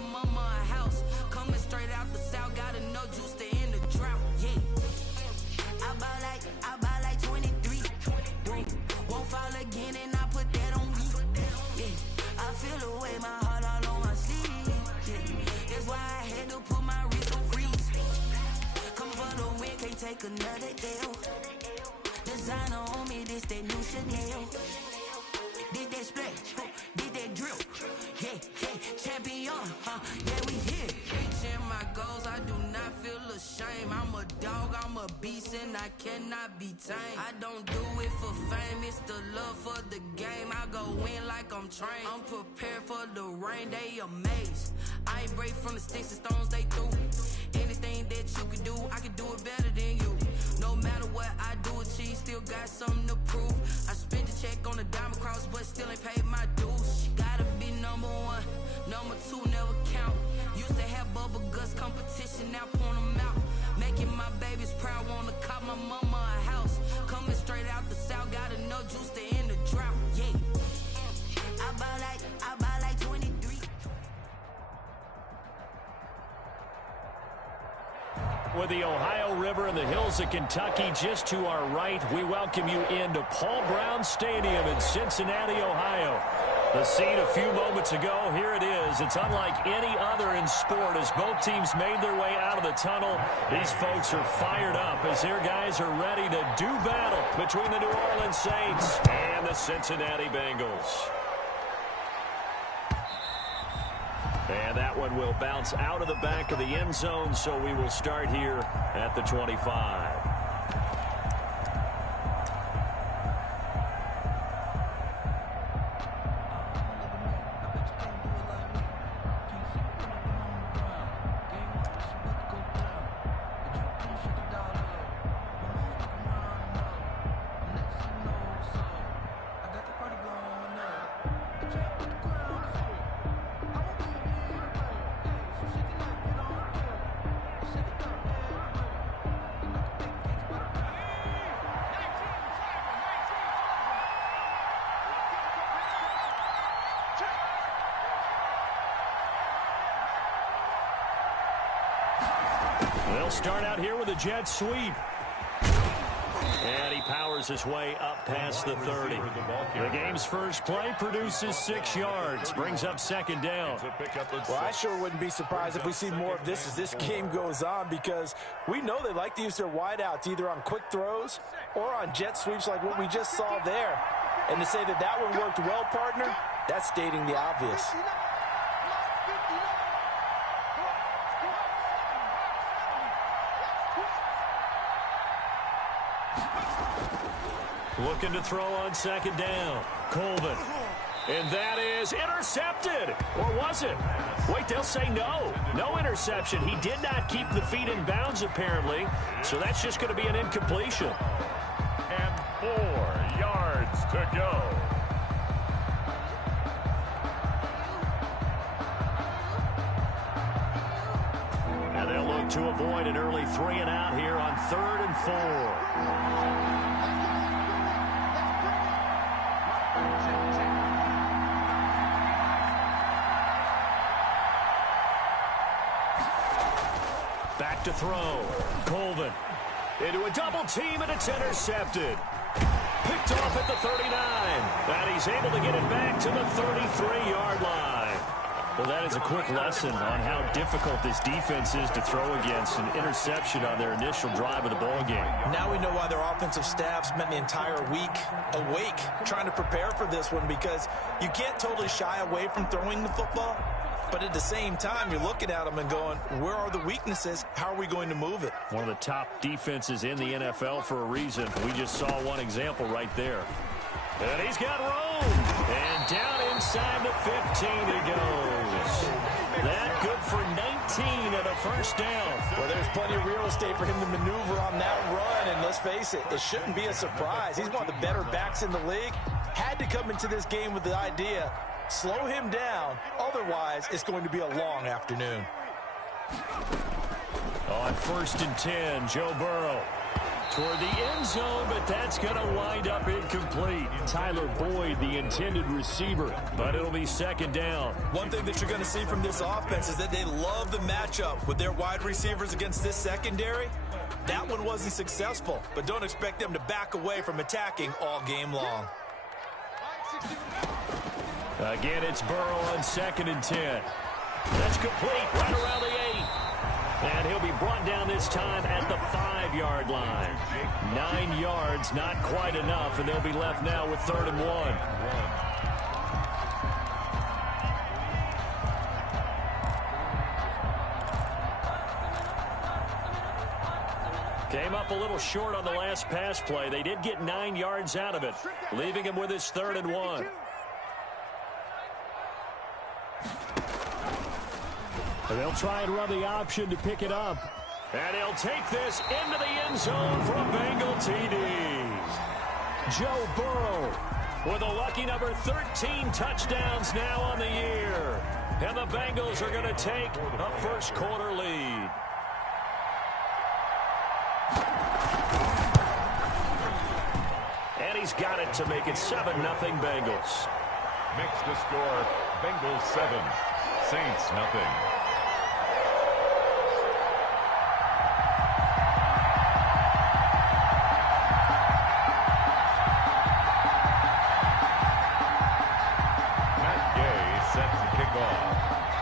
mama a house. Coming straight out the south, got enough juice to end the drought. Yeah. I buy like 23. Won't fall again and I put that on me. Yeah. I feel the way, my heart all on my sleeve. Yeah. That's why I had to put my wrist on freeze. Come for the win, can't take another L. Designer on me, this that new Chanel. Did that splash, did that drill. Yeah, champion, yeah, we here. Reaching my goals, I do not feel ashamed. I'm a dog, I'm a beast, and I cannot be tamed. I don't do it for fame, it's the love for the game. I go in like I'm trained. I'm prepared for the rain, they amazed. I ain't break from the sticks and stones they threw. Anything that you can do, I can do it better than you. No matter what I do, achieve, still got something to prove. I spent the check on the diamond cross, but still ain't paid my dues. Gotta be number one, number two never count. Used to have bubble guts competition, now point them out. Making my babies proud, wanna cop my mama a house. Coming straight out the south, got enough juice to end the drought. Yeah, I buy like 23. With the Ohio River and the hills of Kentucky just to our right, we welcome you into Paul Brown Stadium in Cincinnati, Ohio. The scene a few moments ago, here it is. It's unlike any other in sport as both teams made their way out of the tunnel. These folks are fired up as their guys are ready to do battle between the New Orleans Saints and the Cincinnati Bengals. And that one will bounce out of the back of the end zone, so we will start here at the 25. They'll start out here with a jet sweep. And he powers his way up past the 30. The game's first play produces 6 yards. Brings up second down. Well, I sure wouldn't be surprised if we see more of this as this game goes on, because we know they like to use their wideouts either on quick throws or on jet sweeps like what we just saw there. And to say that that one worked well, partner, that's stating the obvious. Looking to throw on second down. Colvin. And that is intercepted. Or was it? Wait, they'll say no. No interception. He did not keep the feet in bounds, apparently. So that's just going to be an incompletion. And 4 yards to go. And they'll look to avoid an early 3 and out here on 3rd and 4. Back to throw. Colvin into a double team, and it's intercepted. Picked off at the 39. And he's able to get it back to the 33-yard line. Well, that is a quick lesson on how difficult this defense is to throw against. An interception on their initial drive of the ball game. Now we know why their offensive staff spent the entire week awake trying to prepare for this one, because you can't totally shy away from throwing the football. But at the same time, you're looking at them and going, where are the weaknesses? How are we going to move it? One of the top defenses in the NFL for a reason. We just saw one example right there. And he's got room. And down inside the 15 he goes. That good for 19 and a first down. Well, there's plenty of real estate for him to maneuver on that run. And let's face it, it shouldn't be a surprise. He's one of the better backs in the league. Had to come into this game with the idea, slow him down. Otherwise, it's going to be a long afternoon. On 1st and 10, Joe Burrow. Toward the end zone, but that's going to wind up incomplete. Tyler Boyd, the intended receiver, but it'll be second down. One thing that you're going to see from this offense is that they love the matchup with their wide receivers against this secondary. That one wasn't successful, but don't expect them to back away from attacking all game long. Again, it's Burrow on 2nd and 10. That's complete right around the 8. And he'll be brought down this time at the 5-yard line. 9 yards, not quite enough, and they'll be left now with 3rd and 1. Came up a little short on the last pass play. They did get 9 yards out of it, leaving him with his 3rd and 1. And they'll try and run the option to pick it up. And he'll take this into the end zone for a Bengal TD. Joe Burrow with a lucky number 13 touchdowns now on the year. And the Bengals are going to take a first-quarter lead. And he's got it to make it 7-0 Bengals. Makes the score Bengals 7, Saints nothing.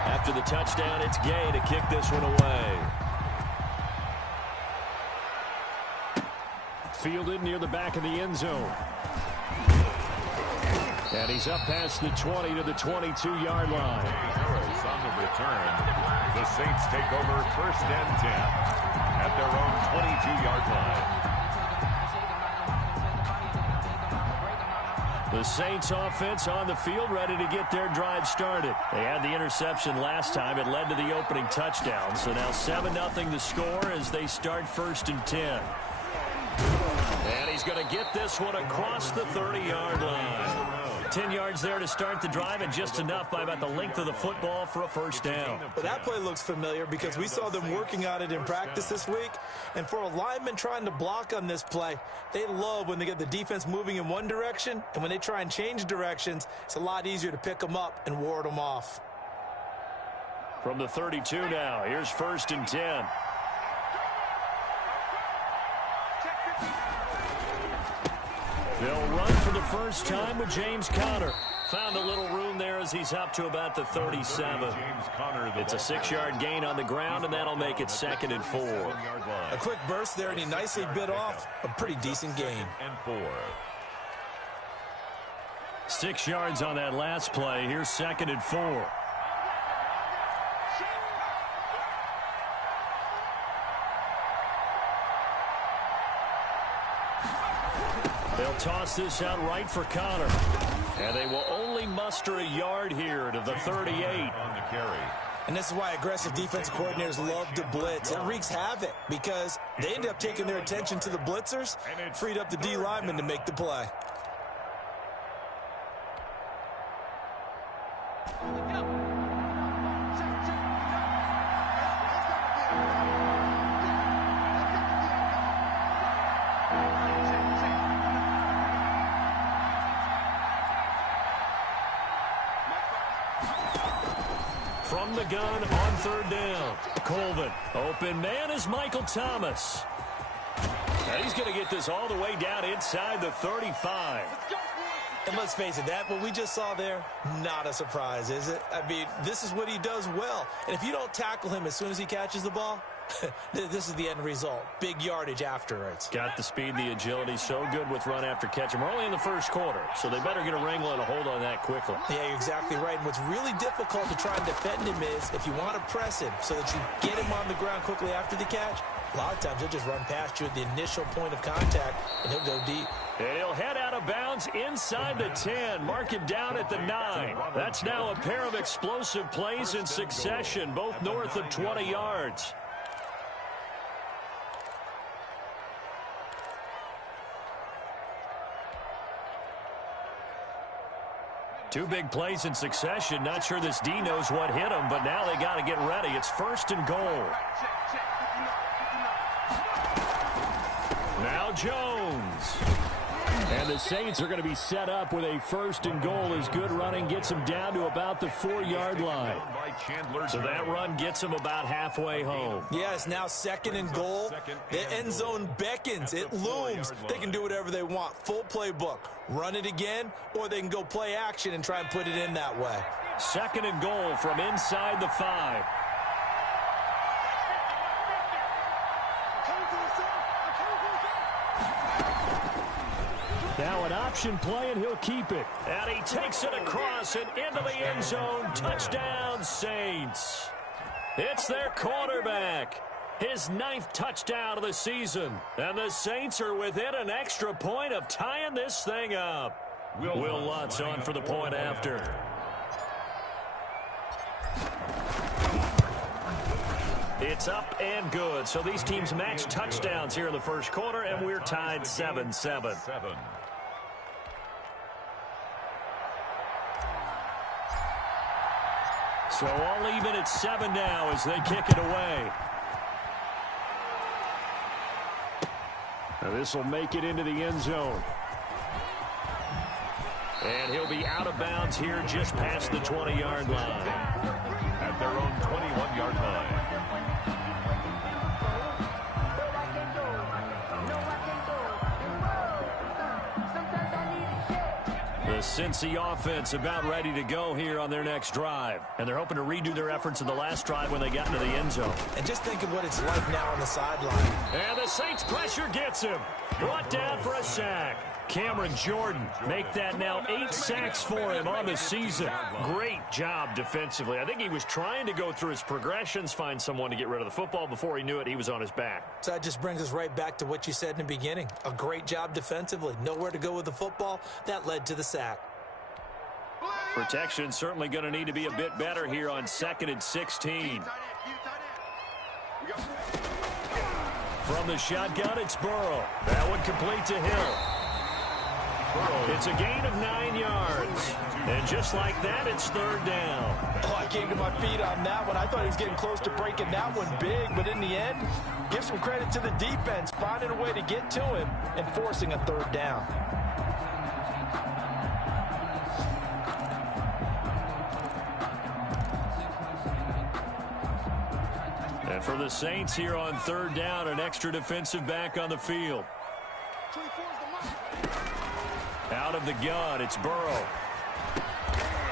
After the touchdown, it's Gay to kick this one away. Fielded near the back of the end zone. And he's up past the 20 to the 22-yard line. Arrows on the return. The Saints take over 1st and 10 at their own 22-yard line. The Saints offense on the field, ready to get their drive started. They had the interception last time. It led to the opening touchdown. So now 7-0 the score as they start 1st and 10. And he's going to get this one across the 30-yard line. 10 yards there to start the drive, and just enough by about the length of the football for a first down. Well, that play looks familiar because we saw them working on it in practice this week. And for a lineman trying to block on this play, they love when they get the defense moving in one direction, and when they try and change directions, it's a lot easier to pick them up and ward them off. From the 32 now, here's 1st and 10. They'll run for the first time with James Conner. Found a little room there as he's up to about the 37. It's a 6-yard gain on the ground, and that'll make it 2nd and 4. A quick burst there, and he nicely bit off a pretty decent gain. 6 yards on that last play. Here's 2nd and 4. They'll toss this out right for Conner. And they will only muster a yard here to the 38. On the carry. And this is why aggressive defense coordinators love to blitz. It wreaks havoc because they end up taking their attention to the blitzers, freed up the D lineman to make the play. From the gun on 3rd down. Colvin. Open man is Michael Thomas. And he's going to get this all the way down inside the 35. And let's face it, what we just saw there, not a surprise, is it? I mean, this is what he does well. And if you don't tackle him as soon as he catches the ball, this is the end result. Big yardage afterwards. Got the speed, the agility, so good with run after catch. And we're only in the 1st quarter, so they better get a wrangle and a hold on that quickly. Yeah, you're exactly right. And what's really difficult to try and defend him is if you want to press him so that you get him on the ground quickly after the catch, a lot of times he'll just run past you at the initial point of contact, and he'll go deep. And he'll head out of bounds inside the 10. Mark him down at the 9. That's now a pair of explosive plays in succession, both north of 20 yards. Two big plays in succession. Not sure this D knows what hit him, but now they got to get ready. It's 1st and goal. Now Jones. And the Saints are going to be set up with a 1st and goal as good running gets them down to about the 4-yard line. So that run gets them about halfway home. Yeah, it's now 2nd and goal. The end zone beckons. It looms. They can do whatever they want. Full playbook. Run it again, or they can go play action and try and put it in that way. 2nd and goal from inside the 5. Now an option play, and he'll keep it. And he takes it across and into the end zone. Touchdown, Saints. It's their quarterback. His 9th touchdown of the season. And the Saints are within an extra point of tying this thing up. Will Lutz on for the point after. It's up and good. So these teams match touchdowns here in the first quarter, and we're tied 7-7. So all even at 7 now as they kick it away. Now this will make it into the end zone. And he'll be out of bounds here just past the 20-yard line. At their own 21-yard line. The Cincy offense about ready to go here on their next drive. And they're hoping to redo their efforts in the last drive when they got into the end zone. And just think of what it's like now on the sideline. And the Saints pressure gets him. Brought down for a sack. Cameron Jordan make that now 8 sacks for him on the season. Great job defensively. I think he was trying to go through his progressions, find someone to get rid of the football. Before he knew it, he was on his back. So that just brings us right back to what you said in the beginning. A great job defensively. Nowhere to go with the football. That led to the sack. Protection certainly going to need to be a bit better here on 2nd and 16. From the shotgun, it's Burrow. That one complete to Hill. It's a gain of 9 yards. And just like that, it's 3rd down. Oh, I came to my feet on that one. I thought he was getting close to breaking that one big. But in the end, give some credit to the defense, finding a way to get to him and forcing a 3rd down. And for the Saints here on 3rd down, an extra defensive back on the field. Out of the gun, it's Burrow.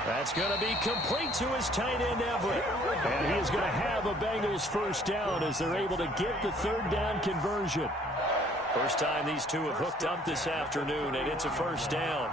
That's going to be complete to his tight end, Everett. And he is going to have a Bengals 1st down as they're able to get the 3rd down conversion. First time these two have hooked up this afternoon, and it's a 1st down.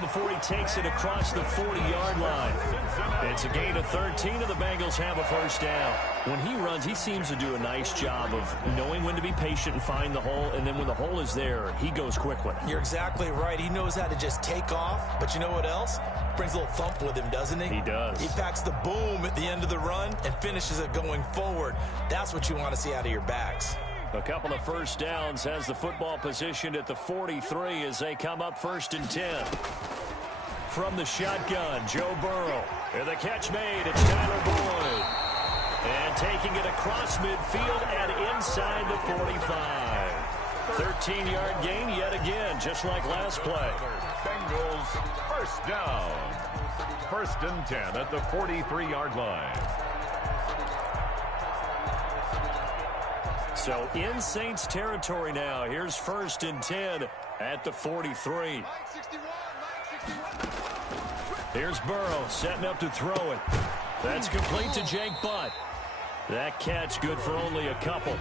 Before he takes it across the 40-yard line. It's a gain of 13, and the Bengals have a 1st down. When he runs, he seems to do a nice job of knowing when to be patient and find the hole, and then when the hole is there, he goes quickly. You're exactly right. He knows how to just take off, but you know what else? Brings a little thump with him, doesn't he? He does. He packs the boom at the end of the run and finishes it going forward. That's what you want to see out of your backs. A couple of 1st downs, has the football positioned at the 43 as they come up 1st and 10. From the shotgun, Joe Burrow. And the catch made, it's Tyler Boyd. And taking it across midfield and inside the 45. 13-yard gain yet again, just like last play. Bengals 1st down. 1st and 10 at the 43-yard line. So in Saints territory now. Here's 1st and 10 at the 43. Here's Burrow setting up to throw it. That's complete to Jake Butt. That catch good for only a couple.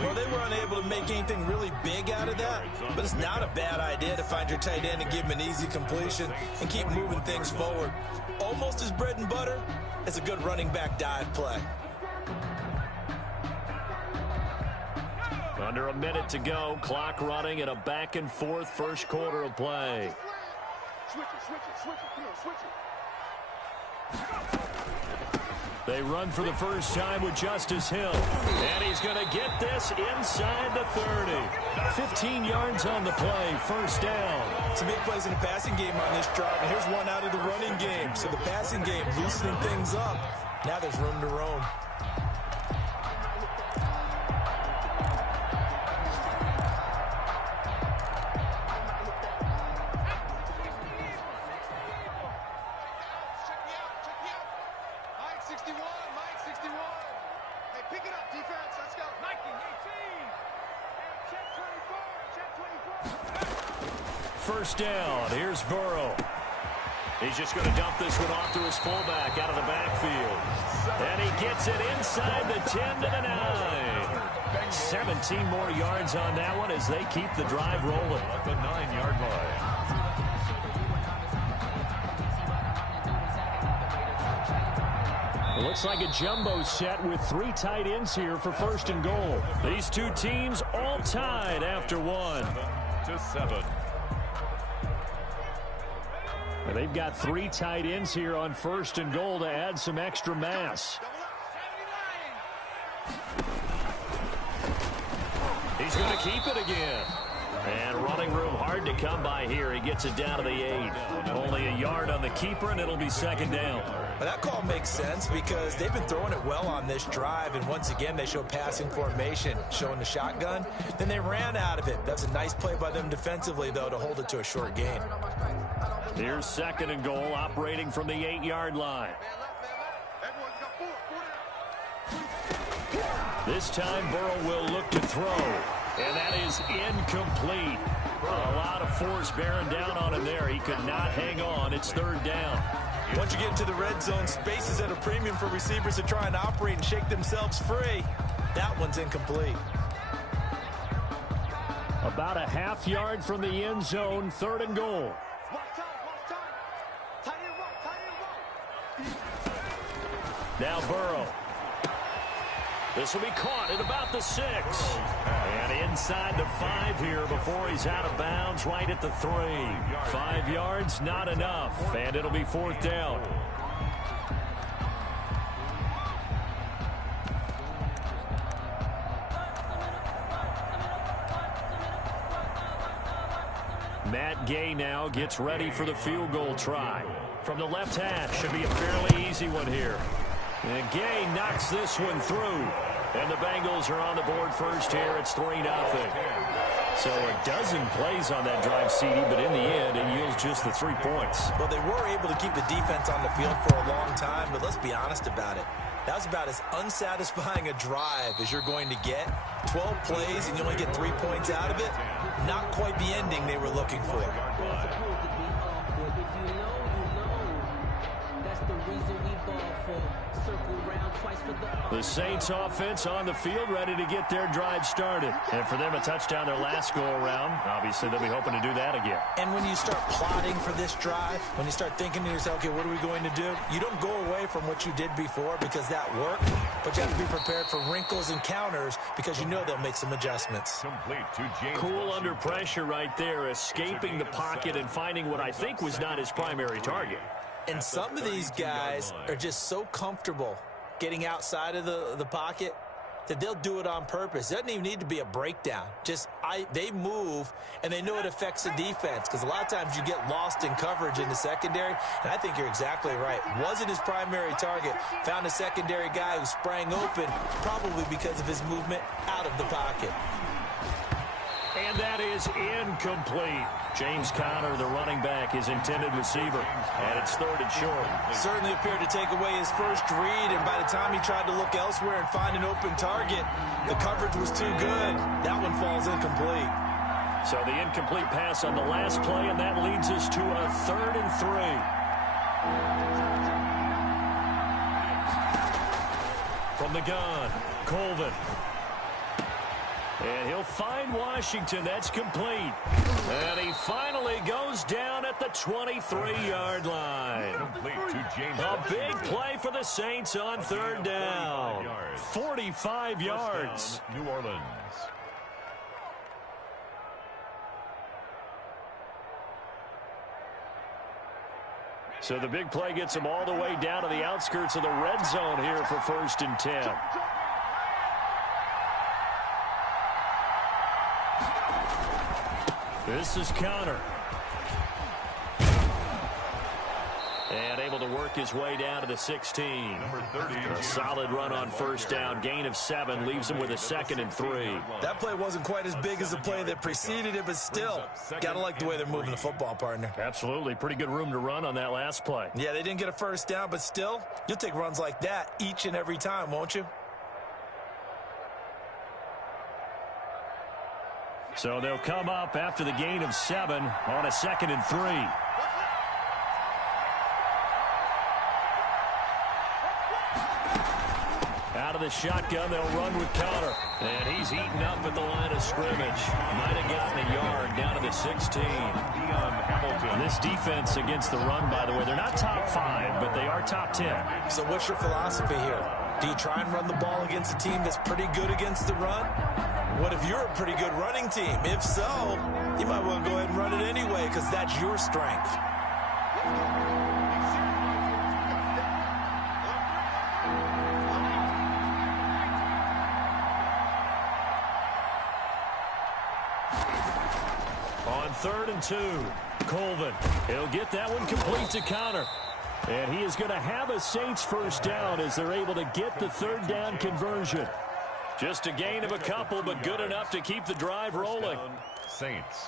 Well, they were unable to make anything really big out of that, but it's not a bad idea to find your tight end and give him an easy completion and keep moving things forward. Almost as bread and butter as a good running back dive play. Under a minute to go, clock running, and a back-and-forth 1st quarter of play. They run for the first time with Justice Hill. And he's going to get this inside the 30. 15 yards on the play. First down. Some big plays in the passing game on this drive. And here's one out of the running game. So the passing game loosening things up. Now there's room to roam. First down. Here's Burrow. He's just going to dump this one off to his fullback out of the backfield. And he gets it inside the 10 to the 9. 17 more yards on that one as they keep the drive rolling. At the 9-yard line. Looks like a jumbo set with 3 tight ends here for first and goal. These two teams all tied after one. 7-7. And they've got 3 tight ends here on first and goal to add some extra mass. He's going to keep it again. And running room hard to come by here. He gets it down to the 8. Only a yard on the keeper, and it'll be second down. Well, that call makes sense because they've been throwing it well on this drive, and once again they show passing formation, showing the shotgun. Then they ran out of it. That's a nice play by them defensively, though, to hold it to a short gain. Here's second and goal, operating from the 8-yard line. This time Burrow will look to throw, and that is incomplete. A lot of force bearing down on him there. He could not hang on. It's third down. Once you get into the red zone, space is at a premium for receivers to try and operate and shake themselves free. That one's incomplete. About a half yard from the end zone, third and goal. Now Burrow. This will be caught at about the 6. And inside the 5 here before he's out of bounds right at the 3. 5 yards, not enough. And it'll be fourth down. Matt Gay now gets ready for the field goal try. From the left hash, should be a fairly easy one here. And Gay knocks this one through. And the Bengals are on the board first here. It's 3-0. So a dozen plays on that drive, CD, but in the end, it yields just the 3 points. Well, they were able to keep the defense on the field for a long time, but let's be honest about it. That was about as unsatisfying a drive as you're going to get. 12 plays and you only get 3 points out of it. Not quite the ending they were looking for. The Saints offense on the field, ready to get their drive started. And for them, a touchdown their last go-around. Obviously, they'll be hoping to do that again. And when you start plotting for this drive, when you start thinking to yourself, okay, what are we going to do? You don't go away from what you did before because that worked, but you have to be prepared for wrinkles and counters because you know they'll make some adjustments. Complete to James. Cool under pressure right there, escaping the pocket and finding what I think was not his primary target. And some of these guys are just so comfortable getting outside of the pocket that they'll do it on purpose. It doesn't even need to be a breakdown. They move, and they know it affects the defense because a lot of times you get lost in coverage in the secondary, and I think you're exactly right. Wasn't his primary target. Found a secondary guy who sprang open, probably because of his movement out of the pocket. And that is incomplete. James Conner, the running back, his intended receiver. And it's third and short. Certainly appeared to take away his first read, and by the time he tried to look elsewhere and find an open target, the coverage was too good. That one falls incomplete. So the incomplete pass on the last play, and that leads us to a 3rd and 3. From the gun, Colvin. And he'll find Washington. That's complete. And he finally goes down at the 23-yard line. A big play for the Saints on third down. 45 yards. New Orleans. So the big play gets them all the way down to the outskirts of the red zone here for 1st and 10. This is Connor. And able to work his way down to the 16. A solid run on 1st down. Gain of 7 leaves him with a 2nd and 3. That play wasn't quite as big as the play that preceded it, but still, got to like the way they're moving the football, partner. Absolutely. Pretty good room to run on that last play. Yeah, they didn't get a 1st down, but still, you'll take runs like that each and every time, won't you? So they'll come up after the gain of 7 on a 2nd and 3. Out of the shotgun, they'll run with Connor. And he's eaten up at the line of scrimmage. Might have gotten a yard down to the 16. This defense against the run, by the way, they're not top 5, but they are top 10. So what's your philosophy here? Do you try and run the ball against a team that's pretty good against the run? What if you're a pretty good running team? If so, you might want to go ahead and run it anyway because that's your strength. On 3rd and 2, Colvin. He'll get that one complete to Connor. And he is going to have a Saints 1st down as they're able to get the 3rd down conversion. Just a gain of a couple, but good enough to keep the drive rolling. Saints.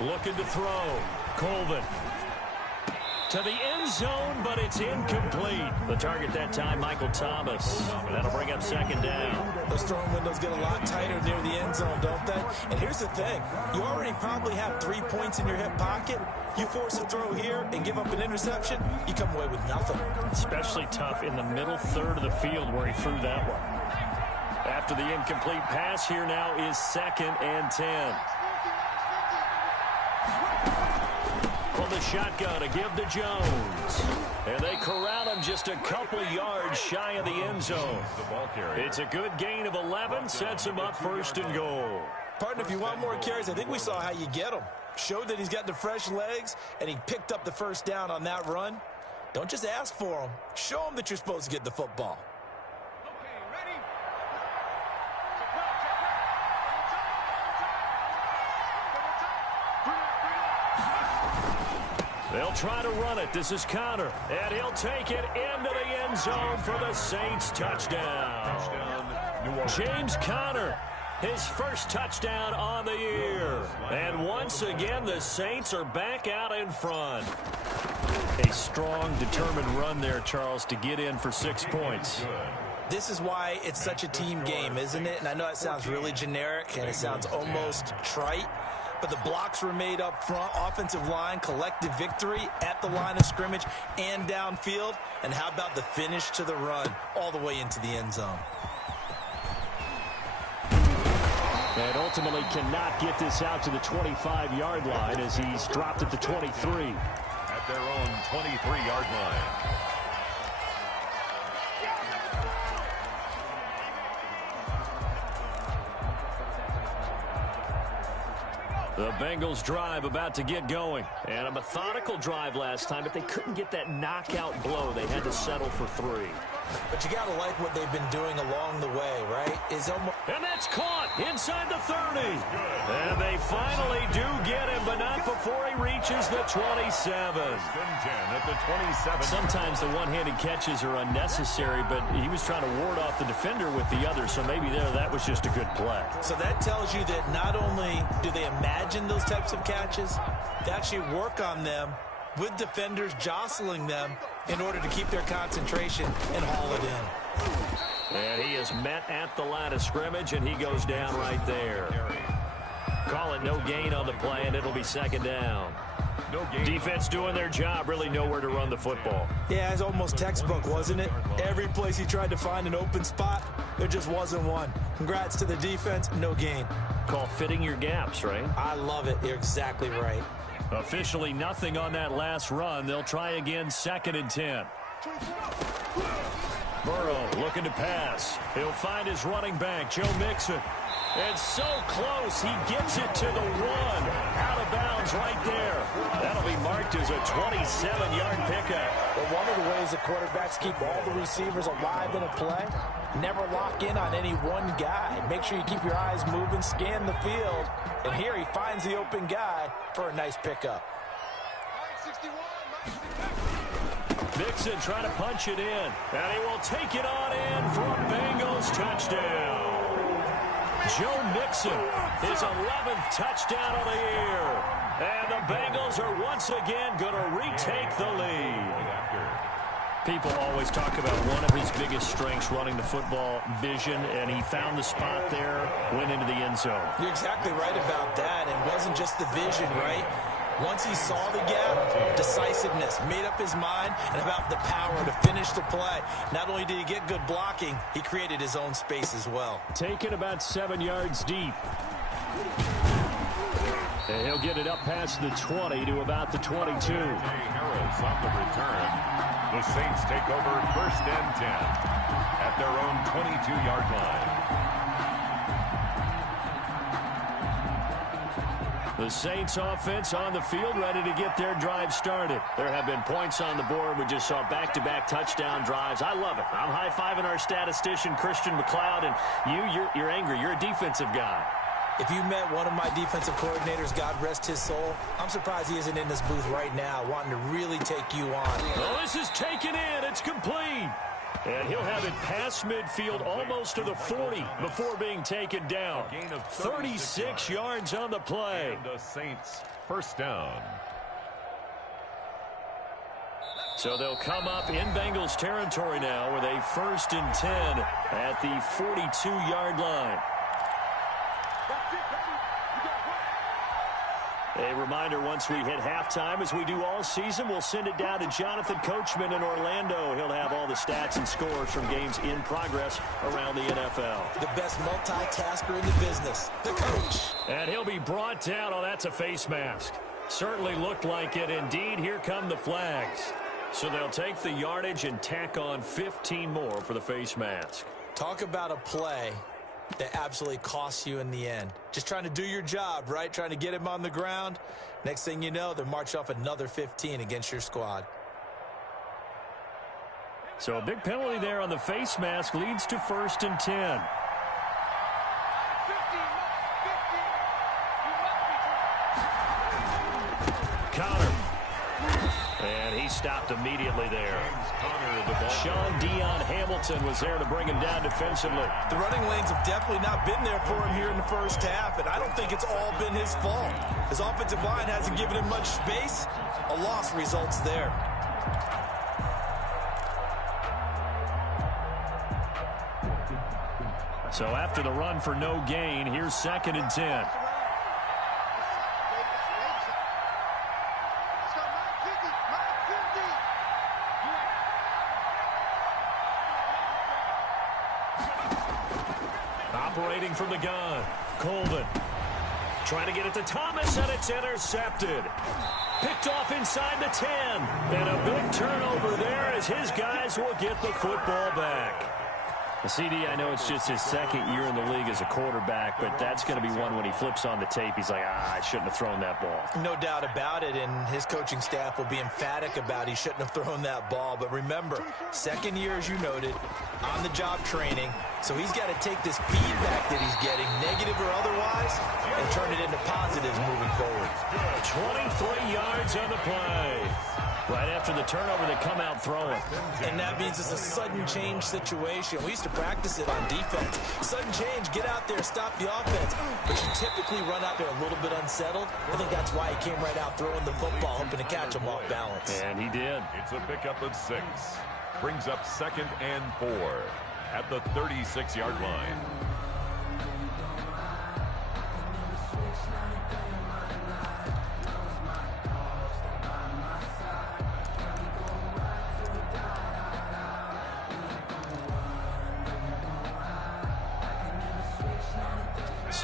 Looking to throw. Colvin. To the end zone, but it's incomplete. The target that time, Michael Thomas. That'll bring up 2nd down. Those throwing windows get a lot tighter near the end zone, don't they? And here's the thing. You already probably have 3 points in your hip pocket. You force a throw here and give up an interception, you come away with nothing. Especially tough in the middle third of the field where he threw that one. After the incomplete pass, here now is 2nd and 10. From the shotgun to give to Jones. And they corral him just a couple yards shy of the end zone. It's a good gain of 11, sets him up 1st and goal. Partner, if you want more carries, I think we saw how you get them. Showed that he's got the fresh legs, and he picked up the 1st down on that run. Don't just ask for them. Show them that you're supposed to get the football. They'll try to run it. This is Connor. And he'll take it into the end zone for the Saints touchdown. James Conner, his 1st touchdown on the year. And once again, the Saints are back out in front. A strong, determined run there, Charles, to get in for 6 points. This is why it's such a team game, isn't it? And I know it sounds really generic and it sounds almost trite. But the blocks were made up front, offensive line, collective victory at the line of scrimmage and downfield. And how about the finish to the run all the way into the end zone? And ultimately cannot get this out to the 25-yard line as he's dropped at the 23. At their own 23-yard line. The Bengals drive about to get going. And a methodical drive last time, but they couldn't get that knockout blow. They had to settle for 3. But you got to like what they've been doing along the way, right? And that's caught inside the 30. And they finally do get him, but not before he reaches the 27. At the 27. Sometimes the one-handed catches are unnecessary, but he was trying to ward off the defender with the other, so maybe that was just a good play. So that tells you that not only do they imagine those types of catches, they actually work on them with defenders jostling them in order to keep their concentration and haul it in. And he is met at the line of scrimmage, and he goes down right there. Call it no gain on the play, and it'll be 2nd down. No gain. Defense doing their job, really nowhere to run the football. Yeah, it's almost textbook, wasn't it? Every place he tried to find an open spot, there just wasn't one. Congrats to the defense, no gain. Call fitting your gaps, right? I love it. You're exactly right. Officially nothing on that last run. They'll try again, 2nd and 10. Burrow looking to pass. He'll find his running back, Joe Mixon. And so close, he gets it to the 1. Out of bounds right there. That'll be marked as a 27-yard pickup. Well, one of the ways the quarterbacks keep all the receivers alive in a play, never lock in on any one guy. Make sure you keep your eyes moving, scan the field. And here he finds the open guy for a nice pickup. Mixon trying to punch it in. And he will take it on in for a Bengals touchdown. Joe Mixon, his 11th touchdown of the year. And the Bengals are once again going to retake the lead. People always talk about one of his biggest strengths, running the football, vision, and he found the spot there, went into the end zone. You're exactly right about that. It wasn't just the vision, right? Once he saw the gap, decisiveness, made up his mind, and about the power to finish the play. Not only did he get good blocking, he created his own space as well. Taken about 7 yards deep. And he'll get it up past the 20 to about the 22. Harris on the return. The Saints take over 1st and 10 at their own 22-yard line. The Saints offense on the field, ready to get their drive started. There have been points on the board. We just saw back-to-back touchdown drives. I love it. I'm high-fiving our statistician, Christian McLeod, and you're angry. You're a defensive guy. If you met one of my defensive coordinators, God rest his soul, I'm surprised he isn't in this booth right now wanting to really take you on. Oh, this is taken in. It's complete. And he'll have it past midfield almost to the 40 before being taken down. 36 yards on the play. And the Saints 1st down. So they'll come up in Bengals territory now with a 1st and 10 at the 42-yard line. A reminder, once we hit halftime, as we do all season, we'll send it down to Jonathan Coachman in Orlando. He'll have all the stats and scores from games in progress around the NFL. The best multitasker in the business, the coach. And he'll be brought down. Oh, that's a face mask. Certainly looked like it. Indeed, here come the flags. So they'll take the yardage and tack on 15 more for the face mask. Talk about a play that absolutely costs you in the end. Just trying to do your job, right? Trying to get him on the ground. Next thing you know, they're marching off another 15 against your squad. So a big penalty there on the face mask leads to 1st and 10. Connor. And he stopped immediately there. Sean Dion Hamilton was there to bring him down defensively. The running lanes have definitely not been there for him here in the first half, and I don't think it's all been his fault. His offensive line hasn't given him much space. A loss results there. So after the run for no gain, here's 2nd and 10. Operating from the gun, Colvin. Trying to get it to Thomas, and it's intercepted. Picked off inside the 10. And a big turnover there as his guys will get the football back. CD, I know it's just his 2nd year in the league as a quarterback, but that's going to be one when he flips on the tape, he's like, I shouldn't have thrown that ball. No doubt about it, and his coaching staff will be emphatic about he shouldn't have thrown that ball. But remember, 2nd year, as you noted, on-the-job training, so he's got to take this feedback that he's getting, negative or otherwise, and turn it into positives moving forward. 23 yards on the play. Right after the turnover, they come out throwing. And that means it's a sudden change situation. We used to practice it on defense. Sudden change, get out there, stop the offense. But you typically run out there a little bit unsettled. I think that's why he came right out throwing the football, hoping to catch him off balance. And he did. It's a pickup of 6. Brings up 2nd and 4 at the 36-yard line.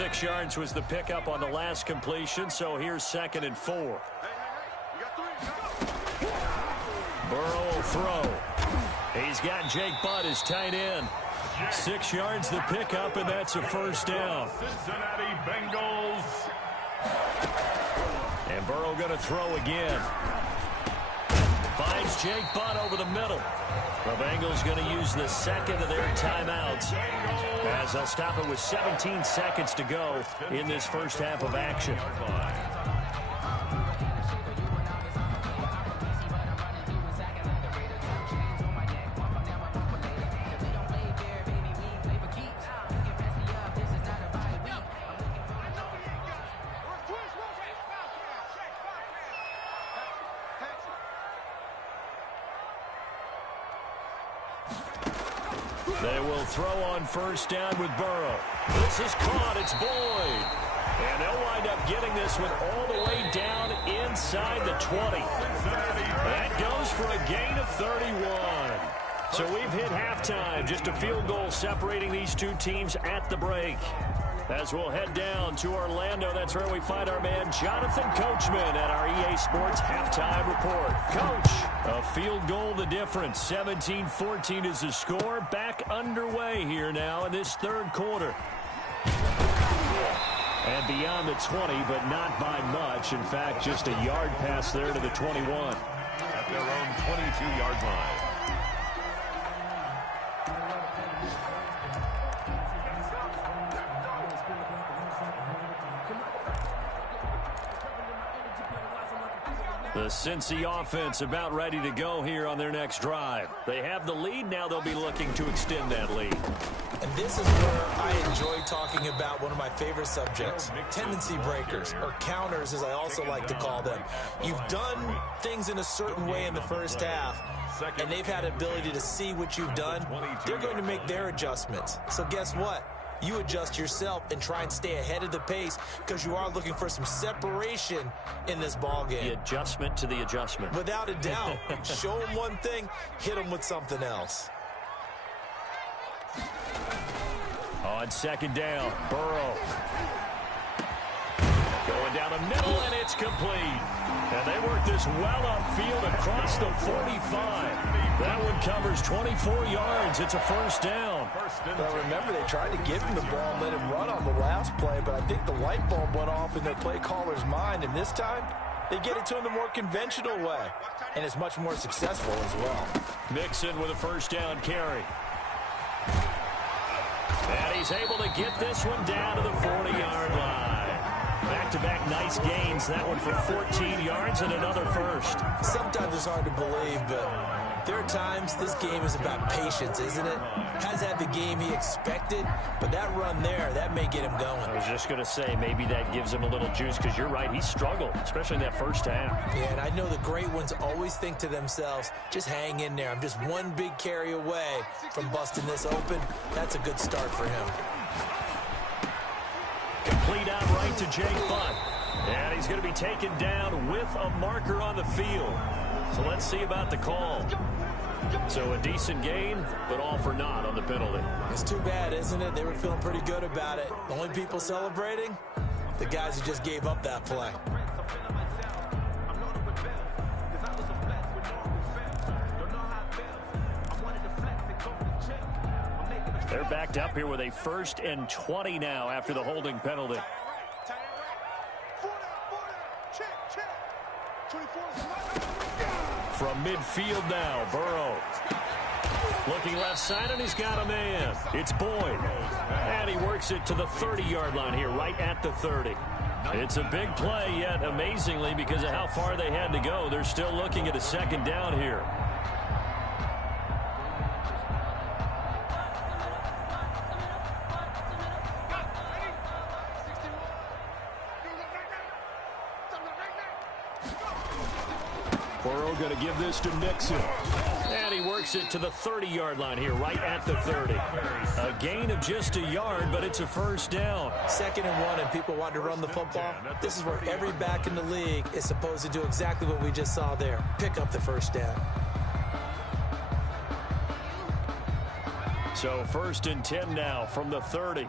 6 yards was the pickup on the last completion, so here's 2nd and 4. Burrow will throw. He's got Jake Butt as tight end. 6 yards the pickup, and that's a first down. Cincinnati Bengals. And Burrow going to throw again. Finds Jake Butt over the middle. The Bengals going to use the second of their timeouts as they'll stop it with 17 seconds to go in this first half of action. They will throw on first down with Burrow. This is caught. It's Boyd. And they'll wind up getting this one all the way down inside the 20. That goes for a gain of 31. So we've hit halftime. Just a field goal separating these two teams at the break. As we'll head down to Orlando, that's where we find our man Jonathan Coachman at our EA Sports Halftime Report. Coach, a field goal the difference. 17-14 is the score. Back underway here now in this third quarter. And beyond the 20, but not by much. In fact, just a yard pass there to the 21. At their own 22-yard line. The Cincy offense about ready to go here on their next drive. They have the lead. Now they'll be looking to extend that lead. And this is where I enjoy talking about one of my favorite subjects, tendency breakers, or counters as I also like to call them. You've done things in a certain way in the first half, and they've had the ability to see what you've done. They're going to make their adjustments. So guess what? You adjust yourself and try and stay ahead of the pace because you are looking for some separation in this ball game. The adjustment to the adjustment. Without a doubt. Show them one thing, hit them with something else. On second down, Burrow. Going down the middle, and it's complete. And they work this well upfield across the 45. That one covers 24 yards. It's a first down. Well, remember, they tried to give him the ball and let him run on the last play, but I think the light bulb went off in their play caller's mind, and this time they get it to him the more conventional way, and it's much more successful as well. Mixon with a first down carry. And he's able to get this one down to the 40-yard line. Back-to-back nice gains. That one for 14 yards and another first. Sometimes it's hard to believe, but there are times this game is about patience, isn't it? Has had the game he expected, but that run there, that may get him going. I was just going to say, maybe that gives him a little juice because you're right, he struggled, especially in that first half. Yeah, and I know the great ones always think to themselves, just hang in there. I'm just one big carry away from busting this open. That's a good start for him. Complete out right to Jake Butt. And he's going to be taken down with a marker on the field. So let's see about the call. So a decent gain, but all for naught on the penalty. It's too bad, isn't it? They were feeling pretty good about it. The only people celebrating? The guys who just gave up that play. They're backed up here with a 1st and 20 now after the holding penalty. From midfield now, Burrow. Looking left side, and he's got a man. It's Boyd. And he works it to the 30-yard line here, right at the 30. It's a big play, yet amazingly, because of how far they had to go, they're still looking at a second down here. Burrow going to give this to Mixon. And he works it to the 30-yard line here, right at the 30. A gain of just a yard, but it's a first down. 2nd and 1, and people want to run the football. This is where every back in the league is supposed to do exactly what we just saw there. Pick up the first down. So 1st and 10 now from the 30.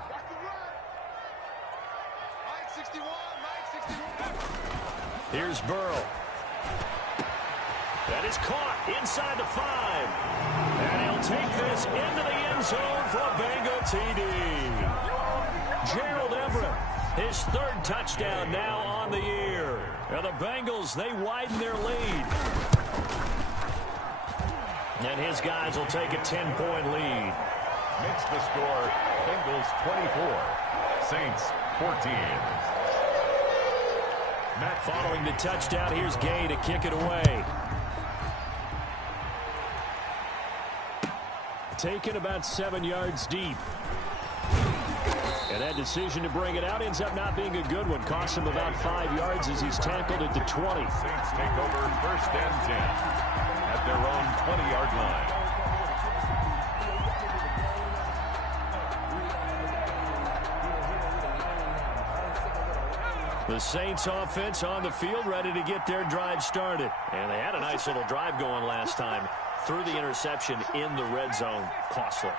Here's Burrow. That is caught inside the 5. And he'll take this into the end zone for a Bengal TD. Gerald Everett, his 3rd touchdown now on the year. And the Bengals, they widen their lead. And his guys will take a 10-point lead. Makes the score Bengals 24, Saints 14. Following the touchdown, here's Gay to kick it away. Taken about 7 yards deep. And that decision to bring it out ends up not being a good one. Costs him about 5 yards as he's tackled at the 20. Saints take over 1st and 10 at their own 20-yard line. The Saints offense on the field, ready to get their drive started. And they had a nice little drive going last time. Threw the interception in the red zone. Costly.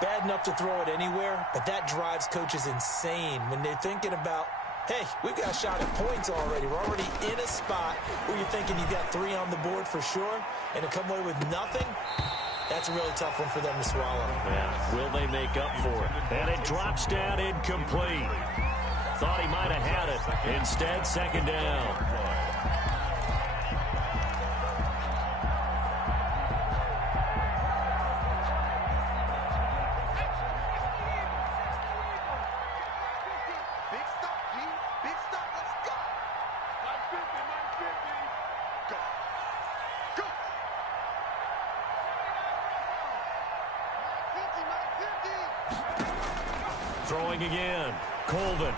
Bad enough to throw it anywhere, but that drives coaches insane when they're thinking about, hey, we've got a shot at points already. We're already in a spot where you're thinking you've got 3 on the board for sure, and to come away with nothing, that's a really tough one for them to swallow. Yeah, will they make up for it? And it drops down incomplete. Thought he might have had it. Instead, 2nd down. Throwing again. Colvin.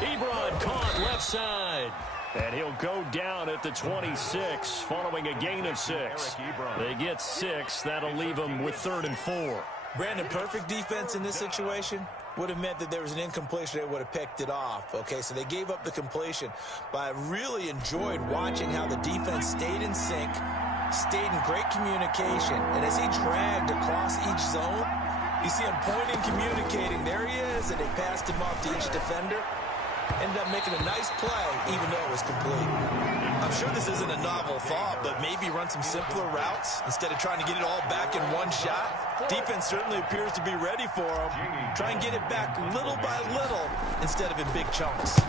Ebron caught left side. And he'll go down at the 26 following a gain of 6. They get 6. That'll leave them with 3rd and 4. Brandon, perfect defense in this situation would have meant that there was an incompletion. They would have picked it off. Okay, so they gave up the completion. But I really enjoyed watching how the defense stayed in sync, stayed in great communication. And as he dragged across each zone, you see him pointing, communicating. There he is, and they passed him off to each defender. Ended up making a nice play, even though it was complete. I'm sure this isn't a novel thought, but maybe run some simpler routes instead of trying to get it all back in one shot. Defense certainly appears to be ready for him. Try and get it back little by little instead of in big chunks.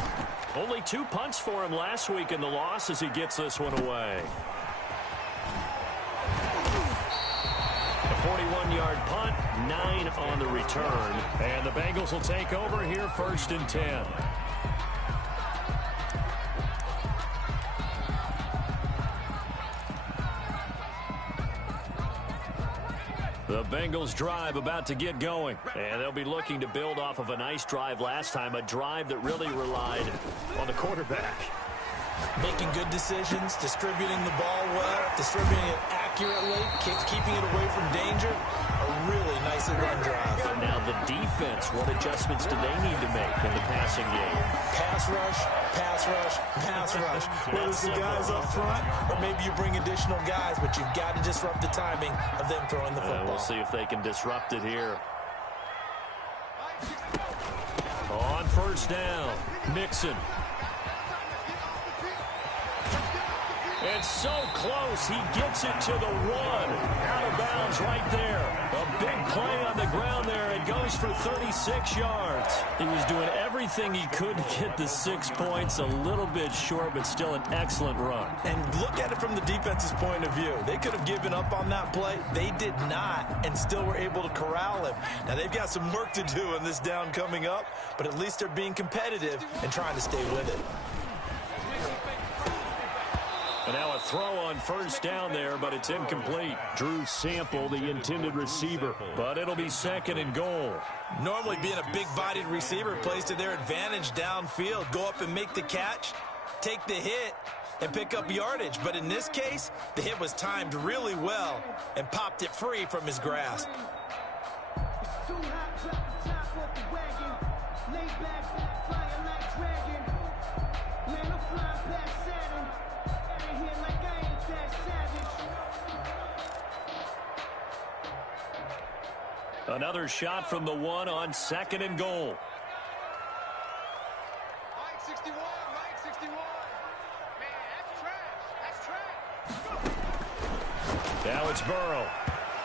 Only 2 punts for him last week in the loss as he gets this one away. A 41-yard punt, 9 on the return. And the Bengals will take over here 1st and 10. The Bengals drive about to get going, and they'll be looking to build off of a nice drive last time, a drive that really relied on the quarterback. Making good decisions, distributing the ball well, distributing it accurately, keeping it away from danger. A really nicely run drive. But now the defense, what adjustments do they need to make in the passing game? Pass rush, pass rush, pass rush. Whether it's the guys up front or maybe you bring additional guys, but you've got to disrupt the timing of them throwing the football. We'll see if they can disrupt it here. On 1st down, Nixon. It's so close, he gets it to the 1. Out of bounds right there. A big play on the ground there. It goes for 36 yards. He was doing everything he could to get the 6 points. A little bit short, but still an excellent run. And look at it from the defense's point of view. They could have given up on that play. They did not, and still were able to corral him. Now, they've got some work to do in this down coming up, but at least they're being competitive and trying to stay with it. And now a throw on 1st down there, but it's incomplete. Drew Sample, the intended receiver, but it'll be 2nd and goal. Normally being a big-bodied receiver plays to their advantage downfield. Go up and make the catch, take the hit, and pick up yardage. But in this case, the hit was timed really well and popped it free from his grasp. Another shot from the 1 on 2nd and goal. Mike 61, Mike 61. Now it's Burrow.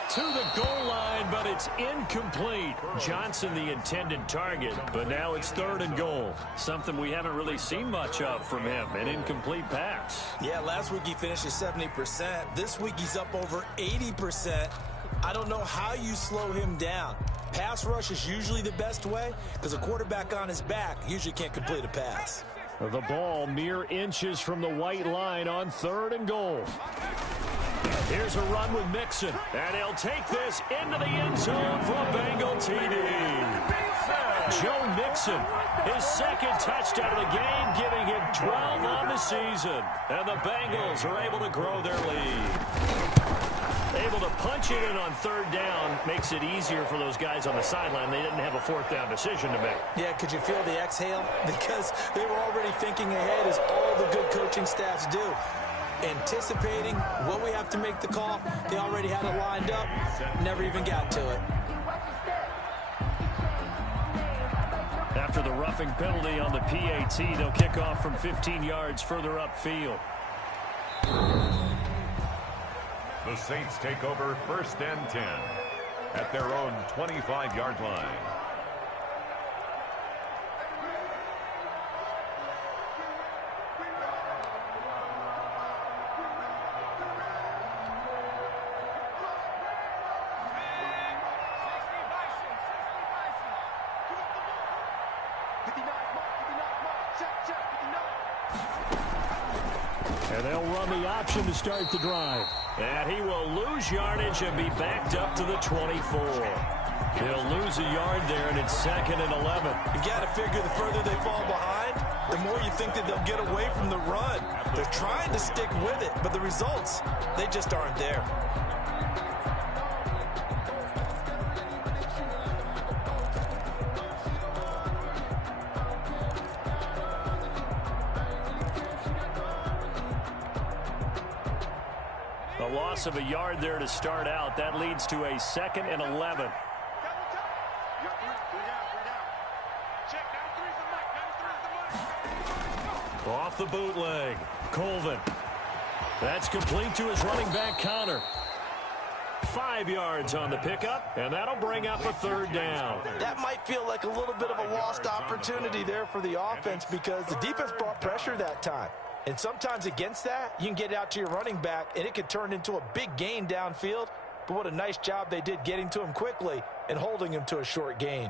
To the goal line, but it's incomplete. Johnson the intended target, but now it's 3rd and goal. Something we haven't really seen much of from him, an incomplete pass. Yeah, last week he finished at 70%. This week he's up over 80%. I don't know how you slow him down. Pass rush is usually the best way because a quarterback on his back usually can't complete a pass. The ball mere inches from the white line on 3rd and goal. Here's a run with Mixon, and he'll take this into the end zone for a Bengal TD. Joe Mixon, his 2nd touchdown of the game, giving him 12 on the season. And the Bengals are able to grow their lead. Able to punch it in on 3rd down makes it easier for those guys on the sideline. They didn't have a 4th down decision to make. Yeah, could you feel the exhale? Because they were already thinking ahead, as all the good coaching staffs do. Anticipating what we have to make the call. They already had it lined up, never even got to it. After the roughing penalty on the PAT, they'll kick off from 15 yards further upfield. The Saints take over 1st and 10 at their own 25-yard line. And they'll run the option to start the drive. And he will lose yardage and be backed up to the 24. He'll lose a yard there, and it's 2nd and 11. You got to figure the further they fall behind, the more you think that they'll get away from the run. They're trying to stick with it, but the results, they just aren't there. A loss of a yard there to start out. That leads to a 2nd and 11. Off the bootleg. Colvin. That's complete to his running back, Connor. 5 yards on the pickup, and that'll bring up a 3rd down. That might feel like a little bit of a lost opportunity there for the offense because the defense brought pressure that time. And sometimes against that, you can get out to your running back, and it could turn into a big gain downfield. But what a nice job they did getting to him quickly and holding him to a short gain.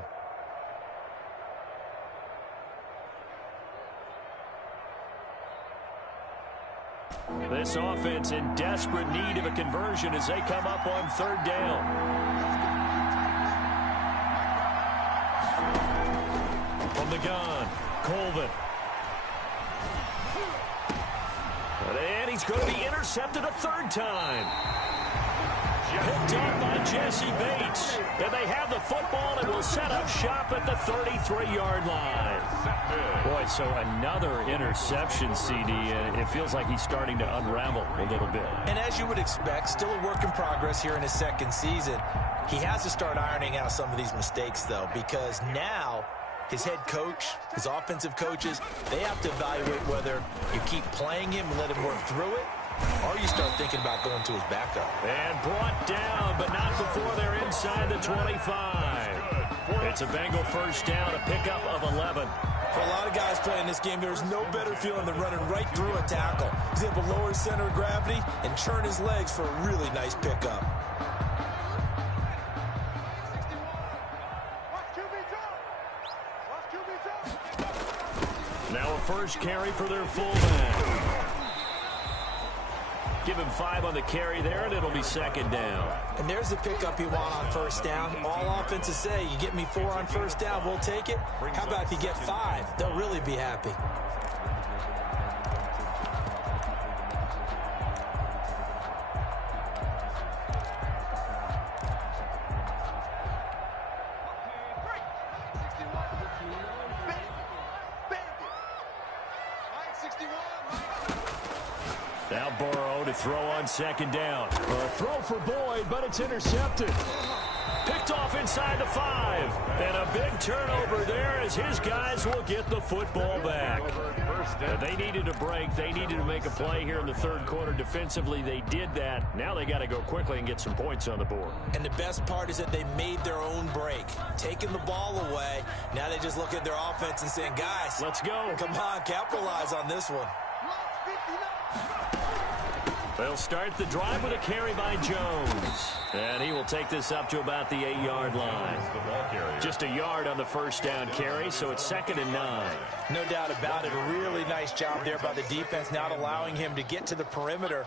This offense in desperate need of a conversion as they come up on 3rd down. From the gun, Colvin. And he's going to be intercepted a 3rd time. Picked up by Jesse Bates. And they have the football and will set up shop at the 33-yard line. Boy, so another interception, CD, and it feels like he's starting to unravel a little bit. And as you would expect, still a work in progress here in his 2nd season. He has to start ironing out some of these mistakes, though, because now his head coach, his offensive coaches, they have to evaluate whether you keep playing him and let him work through it, or you start thinking about going to his backup. And brought down, but not before they're inside the 25. It's a Bengal 1st down, a pickup of 11. For a lot of guys playing this game, there's no better feeling than running right through a tackle. He's able to lower his center of gravity and turn his legs for a really nice pickup. Now a 1st carry for their fullback. Give him 5 on the carry there, and it'll be 2nd down. And there's the pickup you want on 1st down. All offenses say, you get me 4 on 1st down, we'll take it. How about if you get 5? They'll really be happy. Now Burrow to throw on 2nd down. A throw for Boyd, but it's intercepted. Picked off inside the 5. And a big turnover there as his guys will get the football back. They needed a break. They needed to make a play here in the third quarter. Defensively, they did that. Now they got to go quickly and get some points on the board. And the best part is that they made their own break. Taking the ball away. Now they just look at their offense and saying, guys, let's go. Come on, capitalize on this one. They'll start the drive with a carry by Jones. And he will take this up to about the 8-yard line. Just a yard on the first down carry, so it's 2nd and 9. No doubt about it. A really nice job there by the defense, not allowing him to get to the perimeter.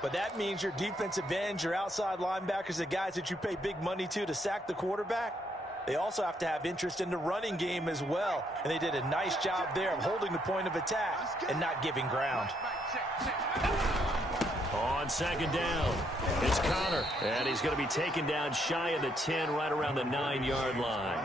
But that means your defensive ends, your outside linebackers, the guys that you pay big money to sack the quarterback, they also have to have interest in the running game as well. And they did a nice job there of holding the point of attack and not giving ground. On 2nd down, it's Connor, and he's going to be taken down shy of the 10, right around the 9-yard line.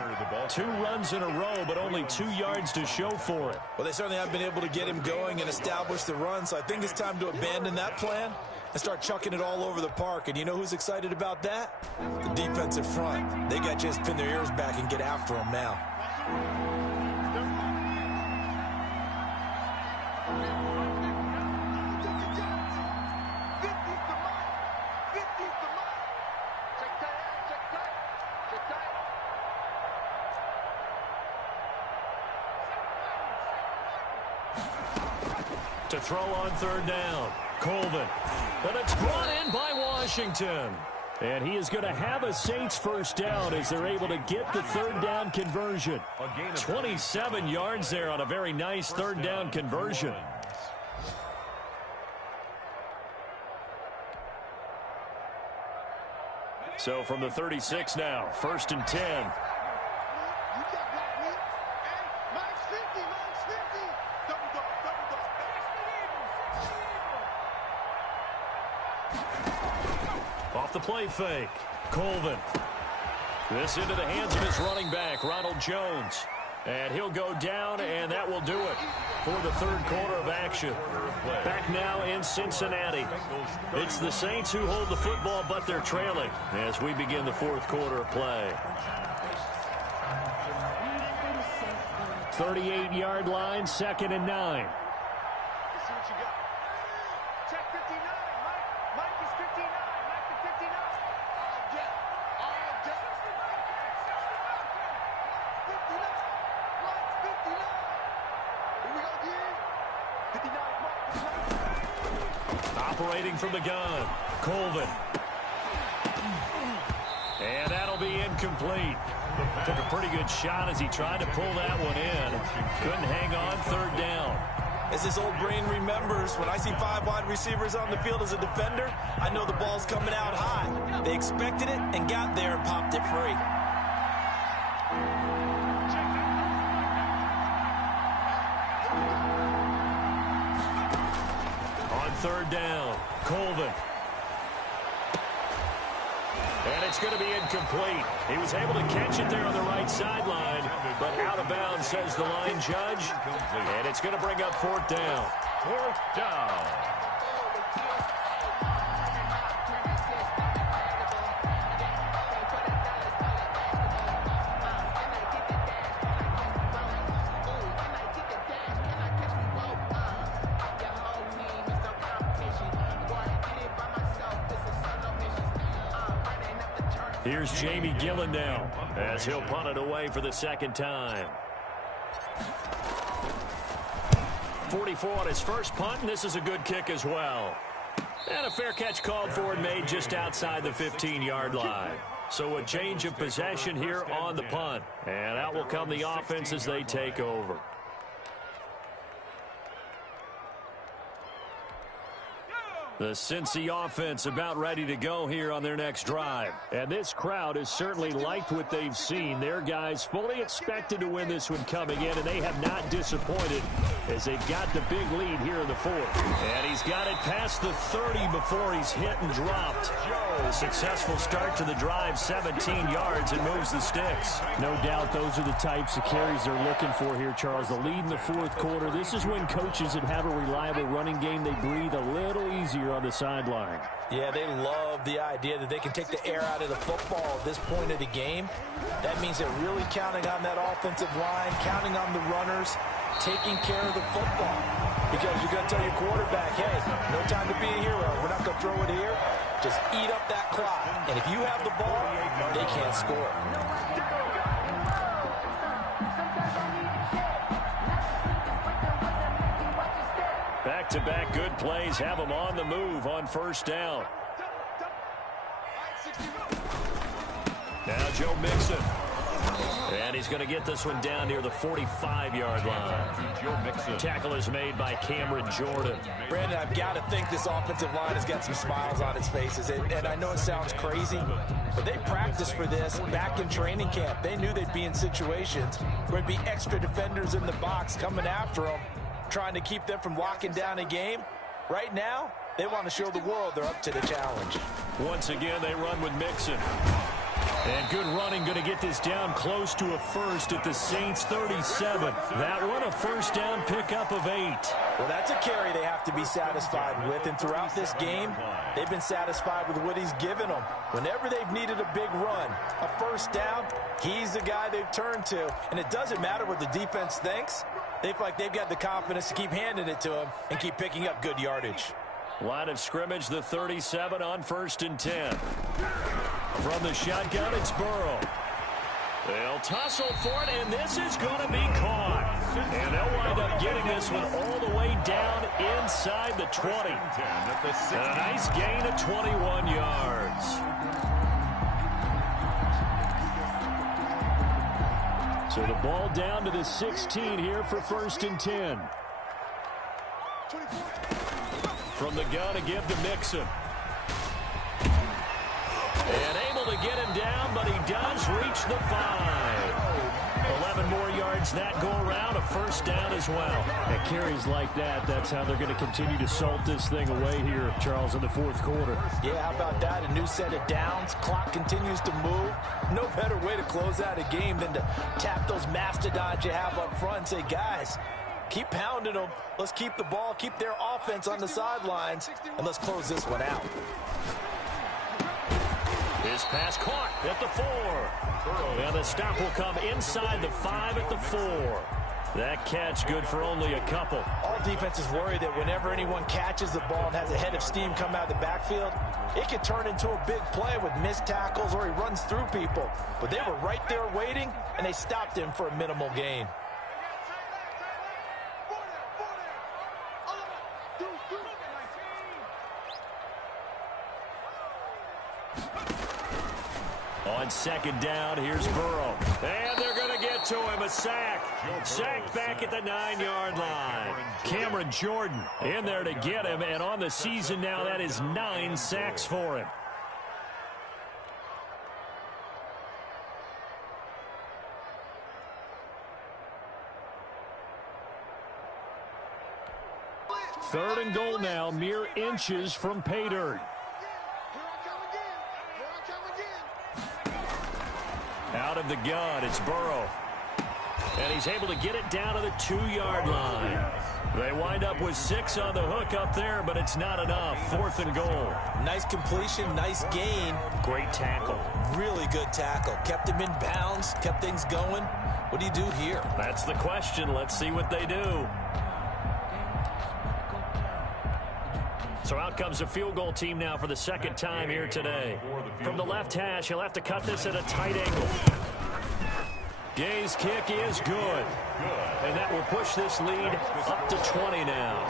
2 runs in a row, but only 2 yards to show for it. Well, they certainly have been able to get him going and establish the run, so I think it's time to abandon that plan and start chucking it all over the park. And you know who's excited about that? The defensive front. They got to just pin their ears back and get after him now. To throw on 3rd down, Colvin. But it's brought in by Washington. And he is going to have a Saints first down as they're able to get the 3rd down conversion. 27 yards there on a very nice 3rd down conversion. So from the 36 now, 1st and 10. Off the play fake, Colvin. This into the hands of his running back, Ronald Jones. And he'll go down, and that will do it for the third quarter of action. Back now in Cincinnati. It's the Saints who hold the football, but they're trailing as we begin the fourth quarter of play. 38-yard line, 2nd and 9. Operating from the gun, Colvin. And that'll be incomplete. Took a pretty good shot as he tried to pull that one in. Couldn't hang on, 3rd down. As his old brain remembers, when I see 5 wide receivers on the field as a defender, I know the ball's coming out high. They expected it and got there and popped it free. On 3rd down, Colvin. And it's going to be incomplete. He was able to catch it there on the right sideline, but out of bounds, says the line judge. And it's going to bring up 4th down. 4th down. Here's Jamie Gillen now as he'll punt it away for the 2nd time. 44 on his first punt, and this is a good kick as well. And a fair catch called for and made just outside the 15-yard line. So a change of possession here on the punt. And out will come the offense as they take over. The Cincy offense about ready to go here on their next drive. And this crowd has certainly liked what they've seen. Their guys fully expected to win this one coming in, and they have not disappointed as they've got the big lead here in the 4th. And he's got it past the 30 before he's hit and dropped. A successful start to the drive, 17 yards, and moves the sticks. No doubt those are the types of carries they're looking for here, Charles. The lead in the 4th quarter. This is when coaches that have a reliable running game, they breathe a little easier here on the sideline. Yeah, they love the idea that they can take the air out of the football at this point of the game. That means they're really counting on that offensive line, counting on the runners, taking care of the football. Because you're going to tell your quarterback, hey, no time to be a hero. We're not going to throw it here. Just eat up that clock. And if you have the ball, they can't score. Back-to-back good plays have them on the move on first down. Now Joe Mixon. And he's going to get this one down near the 45-yard line. Tackle is made by Cameron Jordan. Brandon, I've got to think this offensive line has got some smiles on its faces. And I know it sounds crazy, but they practiced for this back in training camp. They knew they'd be in situations where there'd be extra defenders in the box coming after them, trying to keep them from locking down a game. Right now, they want to show the world they're up to the challenge. Once again, they run with Mixon. And good running, going to get this down close to a first at the Saints 37. That one a first down pickup of 8. Well, that's a carry they have to be satisfied with. And throughout this game, they've been satisfied with what he's given them. Whenever they've needed a big run, a first down, he's the guy they've turned to. And it doesn't matter what the defense thinks. They feel like they've got the confidence to keep handing it to him and keep picking up good yardage. Line of scrimmage, the 37 on 1st and 10. From the shotgun, it's Burrow. They'll tussle for it, and this is going to be caught. And they'll wind up getting this one all the way down inside the 20. A nice gain of 21 yards. So the ball down to the 16 here for 1st and 10. From the gun again to Mixon. And able to get him down, but he does reach the 5. 11 more yards that go around, a first down as well. At carries like that, that's how they're going to continue to salt this thing away here, Charles, in the 4th quarter. Yeah, how about that? A new set of downs. Clock continues to move. No better way to close out a game than to tap those mastodons you have up front and say, guys, keep pounding them. Let's keep the ball, keep their offense on the sidelines, and let's close this one out. His pass caught at the 4. And the stop will come inside the 5 at the 4. That catch good for only a couple. All defenses worry that whenever anyone catches the ball and has a head of steam come out of the backfield, it can turn into a big play with missed tackles or he runs through people. But they were right there waiting, and they stopped him for a minimal gain. On 2nd down, here's Burrow. And they're going to get to him, a sack. Sacked back at the 9-yard line. Cameron Jordan in there to get him, and on the season now, that is 9 sacks for him. Third and goal now, mere inches from pay dirt. Out of the gun, it's Burrow. And he's able to get it down to the 2-yard line. They wind up with 6 on the hook up there, but it's not enough. 4th and goal. Nice completion, nice gain. Great tackle. Really good tackle. Kept him in bounds, kept things going. What do you do here? That's the question. Let's see what they do. So out comes a field goal team now for the 2nd time here today. From the left hash, he'll have to cut this at a tight angle. Gay's kick is good. And that will push this lead up to 20 now.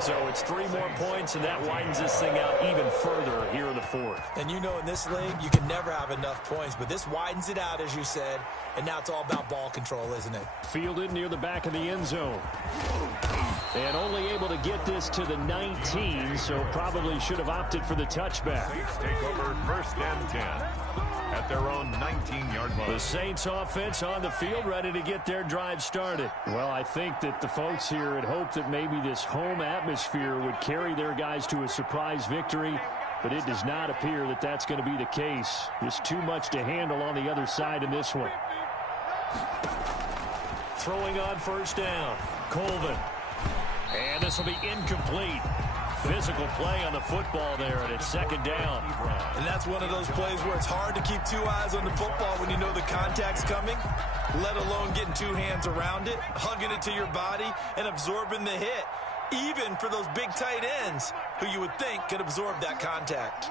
So it's 3 more points, and that widens this thing out even further here in the 4th. And you know in this league, you can never have enough points, but this widens it out, as you said, and now it's all about ball control, isn't it? Fielded near the back of the end zone. And only able to get this to the 19, so probably should have opted for the touchback. Saints take over 1st and 10 at their own 19-yard line. The Saints offense on the field, ready to get their drive started. Well, I think that the folks here had hoped that maybe this home atmosphere would carry their guys to a surprise victory, but it does not appear that that's going to be the case. Just too much to handle on the other side in this one. Throwing on 1st down, Colvin. And this will be incomplete. physical play on the football there, and it's second down. And that's one of those plays where it's hard to keep two eyes on the football when you know the contact's coming, let alone getting two hands around it, hugging it to your body, and absorbing the hit, even for those big tight ends who you would think could absorb that contact.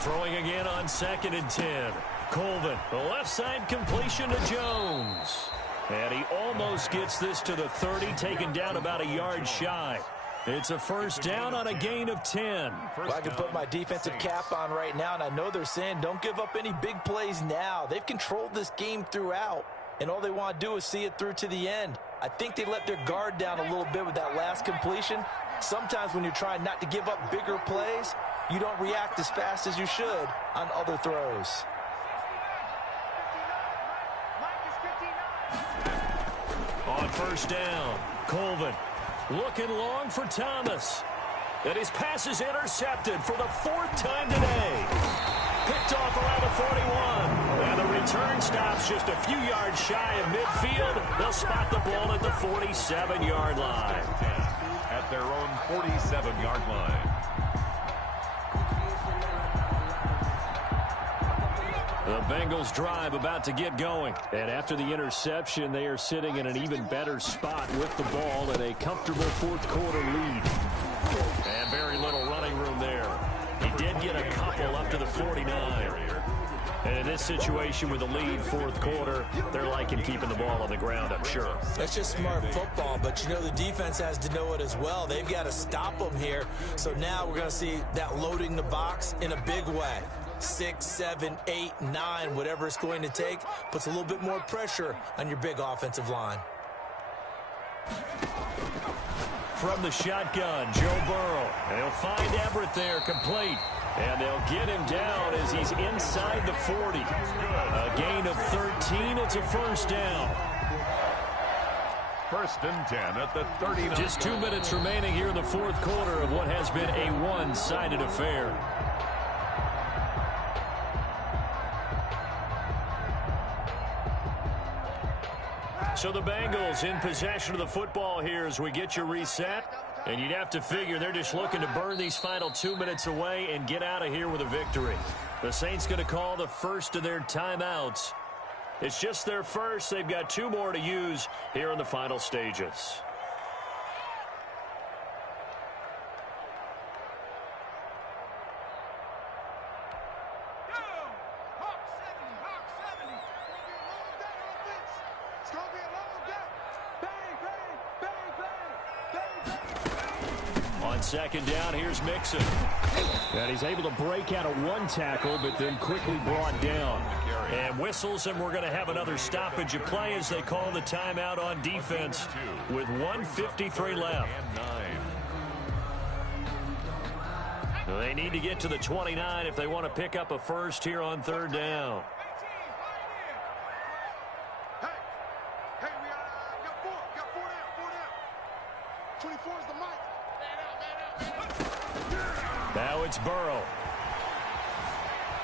Throwing again on 2nd and 10. Colvin, the left side completion to Jones. And he almost gets this to the 30, taken down about a yard shy. It's a first down on a gain of 10. Well, I can put my defensive cap on right now, and I know they're saying don't give up any big plays now. They've controlled this game throughout, and all they want to do is see it through to the end. I think they let their guard down a little bit with that last completion. Sometimes when you're trying not to give up bigger plays, you don't react as fast as you should on other throws. On first down, Colvin looking long for Thomas. And his pass is intercepted for the 4th time today. Picked off around the 41. And the return stops just a few yards shy of midfield. They'll spot the ball at the 47-yard line. At their own 47-yard line. The Bengals drive about to get going. And after the interception, they are sitting in an even better spot with the ball and a comfortable 4th quarter lead. And very little running room there. He did get a couple up to the 49. And in this situation with the lead 4th quarter, they're liking keeping the ball on the ground, I'm sure. That's just smart football, but you know the defense has to know it as well. They've got to stop them here. So now we're going to see that loading the box in a big way. 6, 7, 8, 9, whatever it's going to take, puts a little bit more pressure on your big offensive line. From the shotgun, Joe Burrow. They'll find Everett there, complete. And they'll get him down as he's inside the 40. A gain of 13. It's a first down. 1st and 10 at the 39. Just 2 minutes remaining here in the 4th quarter of what has been a one-sided affair. So the Bengals in possession of the football here as we get you reset. And you'd have to figure they're just looking to burn these final 2 minutes away and get out of here with a victory. The Saints going to call the first of their timeouts. It's just their first. They've got 2 more to use here in the final stages. On 2nd down, here's Mixon. And he's able to break out of 1 tackle, but then quickly brought down. And whistles, and we're going to have another stoppage of play as they call the timeout on defense with 1:53 left. They need to get to the 29 if they want to pick up a first here on 3rd down. Now it's Burrow.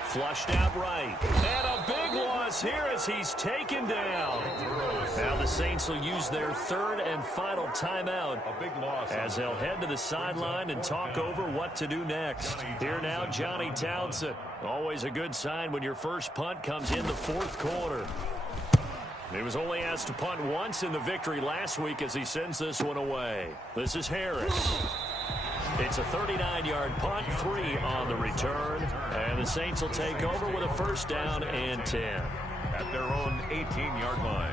Flushed out right. And a big loss here as he's taken down. Now the Saints will use their 3rd and final timeout as they'll head to the sideline and talk over what to do next. Here now, Johnny Townsend. Always a good sign when your first punt comes in the 4th quarter. He was only asked to punt once in the victory last week as he sends this one away. This is Harris. It's a 39-yard punt, 3 on the return, and the Saints will take over with a first down and 10. At their own 18-yard line.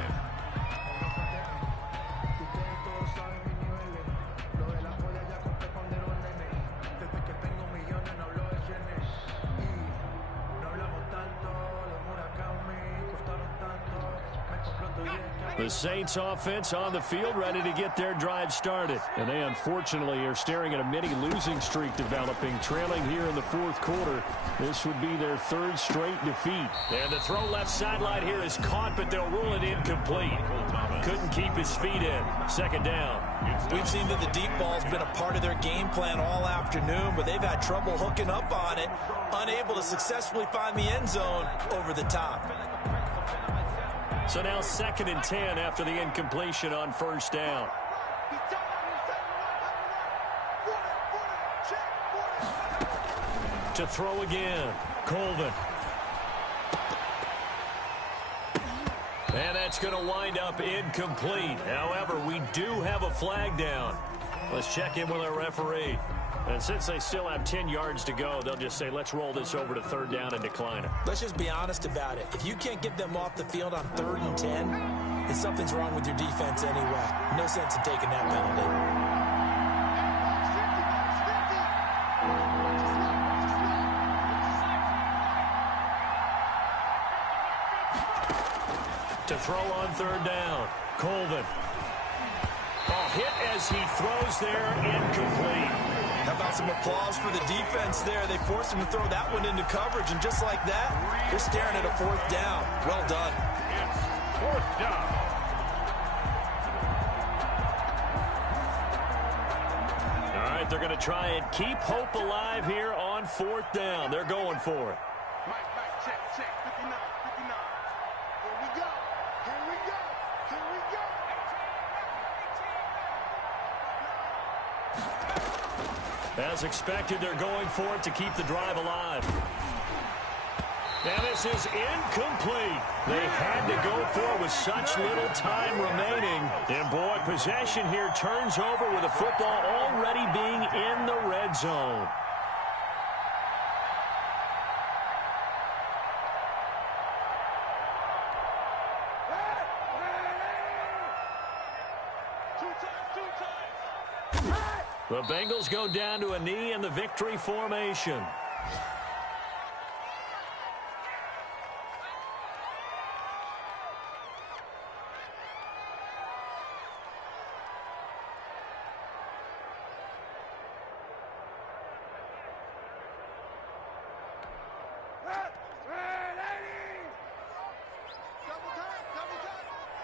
The Saints offense on the field ready to get their drive started. And they unfortunately are staring at a mini losing streak developing, trailing here in the 4th quarter. This would be their 3rd straight defeat. And the throw left sideline here is caught, but they'll rule it incomplete. Couldn't keep his feet in. Second down. We've seen that the deep ball's been a part of their game plan all afternoon, but they've had trouble hooking up on it, unable to successfully find the end zone over the top. So now 2nd and 10 after the incompletion on first down. To throw again, Colvin. And that's going to wind up incomplete. However, we do have a flag down. Let's check in with our referee. And since they still have 10 yards to go, they'll just say, let's roll this over to 3rd down and decline it. Let's just be honest about it. If you can't get them off the field on 3rd and 10, then something's wrong with your defense anyway. No sense in taking that penalty. To throw on 3rd down, Colvin. Oh, hit as he throws there, incomplete. How about some applause for the defense there? They forced him to throw that one into coverage, and just like that, they're staring at a 4th down. Well done. It's 4th down. All right, they're going to try and keep hope alive here on 4th down. They're going for it. Mike, check, 59, 59. Here we go. Here we go. Here we go. As expected, they're going for it to keep the drive alive. Now this is incomplete. They had to go for it with such little time remaining. And boy, possession here turns over with the football already being in the red zone. The Bengals go down to a knee in the victory formation.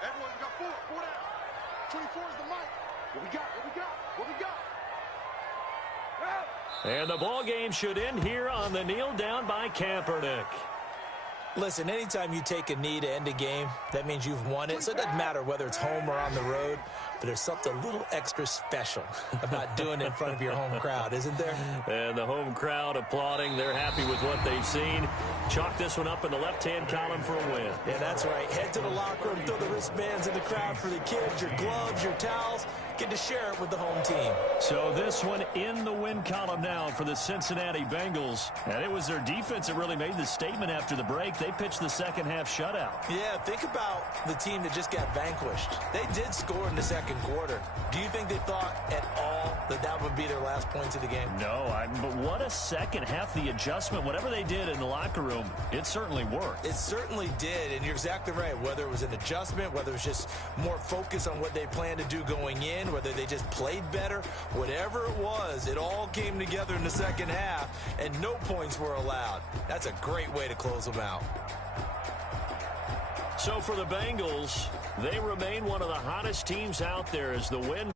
Everyone's got 4 down. 24 is the mic. What we got? What we got? What we got? And the ball game should end here on the kneel down by Kaepernick. Listen, anytime you take a knee to end a game, that means you've won it. So it doesn't matter whether it's home or on the road, but there's something a little extra special about doing it in front of your home crowd, isn't there? And the home crowd applauding. They're happy with what they've seen. Chalk this one up in the left-hand column for a win. Yeah, that's right. Head to the locker room, throw the wristbands in the crowd for the kids, your gloves, your towels. Get to share it with the home team. So this one in the win column now for the Cincinnati Bengals. And it was their defense that really made the statement after the break. They pitched the second half shutout. Yeah, think about the team that just got vanquished. They did score in the second quarter. Do you think they thought at all that that would be their last points of the game? No, but what a second half. The adjustment, whatever they did in the locker room, it certainly worked. It certainly did, and you're exactly right. Whether it was an adjustment, whether it was just more focus on what they planned to do going in, whether they just played better, whatever it was, it all came together in the second half, and no points were allowed. That's a great way to close them out. So for the Bengals, they remain one of the hottest teams out there as the win